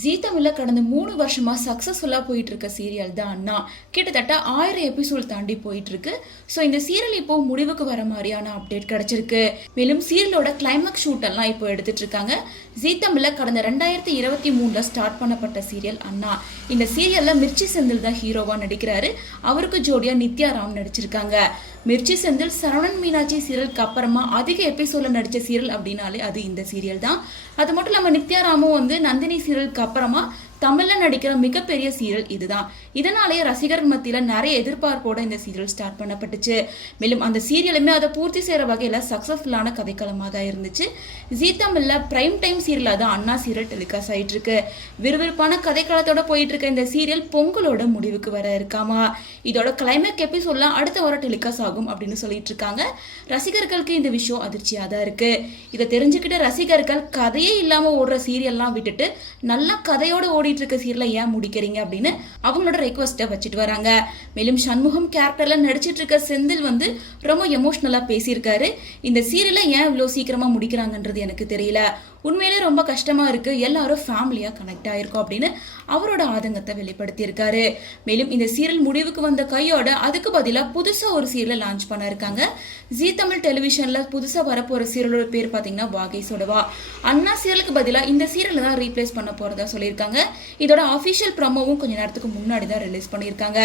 ஜீ கடந்த மூணு வருஷமா சக்சஸ்ஃபுல்லா போயிட்டு இருக்க சீரியல் தான் அண்ணா. கிட்டத்தட்ட ஆயிரம் எபிசோட் தாண்டி போயிட்டு இருக்கு ஸோ இந்த சீரியல் இப்போ முடிவுக்கு வர மாதிரியான அப்டேட் கிடைச்சிருக்கு. மேலும் சீரியலோட கிளைமேக்ஸ் ஷூட் எல்லாம் இப்போ எடுத்துட்டு இருக்காங்க ஜீ கடந்த ரெண்டாயிரத்தி இருபத்தி மூணுல ஸ்டார்ட் பண்ணப்பட்ட சீரியல் அண்ணா. இந்த சீரியல்ல மிர்ச்சி செந்தில் தான் ஹீரோவா நடிக்கிறாரு. அவருக்கு ஜோடியா நித்யா ராம் நடிச்சிருக்காங்க. மிர்ச்சி செந்தில் சரவணன் மீனாட்சி சீரியலுக்கு அப்புறமா அதிக எபிசோட்ல நடிச்ச சீரியல் அப்படின்னாலே அது இந்த சீரியல் தான். அது மட்டும் இல்லாமல் நித்யா ராமும் வந்து நந்தினி சீரியலுக்கு அப்புறமா தமிழ்ல நடிக்கிற மிகப்பெரிய சீரியல் இதுதான். இதனாலேயே ரசிகர் மத்தியில நிறைய எதிர்பார்ப்போட இந்த சீரியல் ஸ்டார்ட் பண்ணப்பட்டுச்சு. மேலும் அந்த சீரியலுமே அதை பூர்த்தி செய்யற வகையில சக்சஸ்ஃபுல்லான கதைக்களமாக தான் இருந்துச்சு. ஜீ தமிழ்ல பிரைம் டைம் சீரியலாக தான் அண்ணா சீரியல் டெலிகாஸ்ட் ஆயிட்டு இருக்கு விறுவிறுப்பான கதைக்களத்தோட போயிட்டு இருக்க இந்த சீரியல் பொங்கலோட முடிவுக்கு வர இருக்காமா? இதோட கிளைமேக் எபிசோட்லாம் அடுத்த வாரம் டெலிகாஸ்ட் ஆகும் அப்படின்னு சொல்லிட்டு இருக்காங்க ரசிகர்களுக்கு இந்த விஷயம் அதிர்ச்சியாக தான் இருக்கு. இதை தெரிஞ்சுக்கிட்ட ரசிகர்கள் கதையே இல்லாம ஓடுற சீரியல்லாம் விட்டுட்டு நல்லா கதையோட ஓடி போயிட்டு இருக்க சீரியலை ஏன் முடிக்கிறீங்க அப்படின்னு அவங்களோட ரெக்வஸ்ட்டை வச்சுட்டு வராங்க. மேலும் சண்முகம் கேரக்டர்ல நடிச்சிட்டு இருக்க செந்தில் வந்து ரொம்ப எமோஷ்னலா பேசியிருக்காரு. இந்த சீரியலை ஏன் இவ்வளோ சீக்கிரமா முடிக்கிறாங்கன்றது எனக்கு தெரியல. உண்மையிலே ரொம்ப கஷ்டமா இருக்கு. எல்லாரும் ஃபேமிலியா கனெக்ட் ஆயிருக்கோம் அப்படின்னு அவரோட ஆதங்கத்தை வெளிப்படுத்தியிருக்காரு. மேலும் இந்த சீரியல் முடிவுக்கு வந்த கையோட அதுக்கு பதிலாக புதுசா ஒரு சீரியலை லான்ச் பண்ண இருக்காங்க ஜீ தமிழ் டெலிவிஷன்ல புதுசா வரப்போற சீரியலோட பேர் பாத்தீங்கன்னா வாகை சொடவா. அண்ணா சீரியலுக்கு பதிலாக இந்த சீரியலை தான் ரீப்ளேஸ் பண்ண போறதா சொல்லியிருக்காங்க. இதோட அஃபிஷியல் ப்ரமோவும் கொஞ்ச நேரத்துக்கு முன்னாடி தான் ரிலீஸ் பண்ணியிருக்காங்க.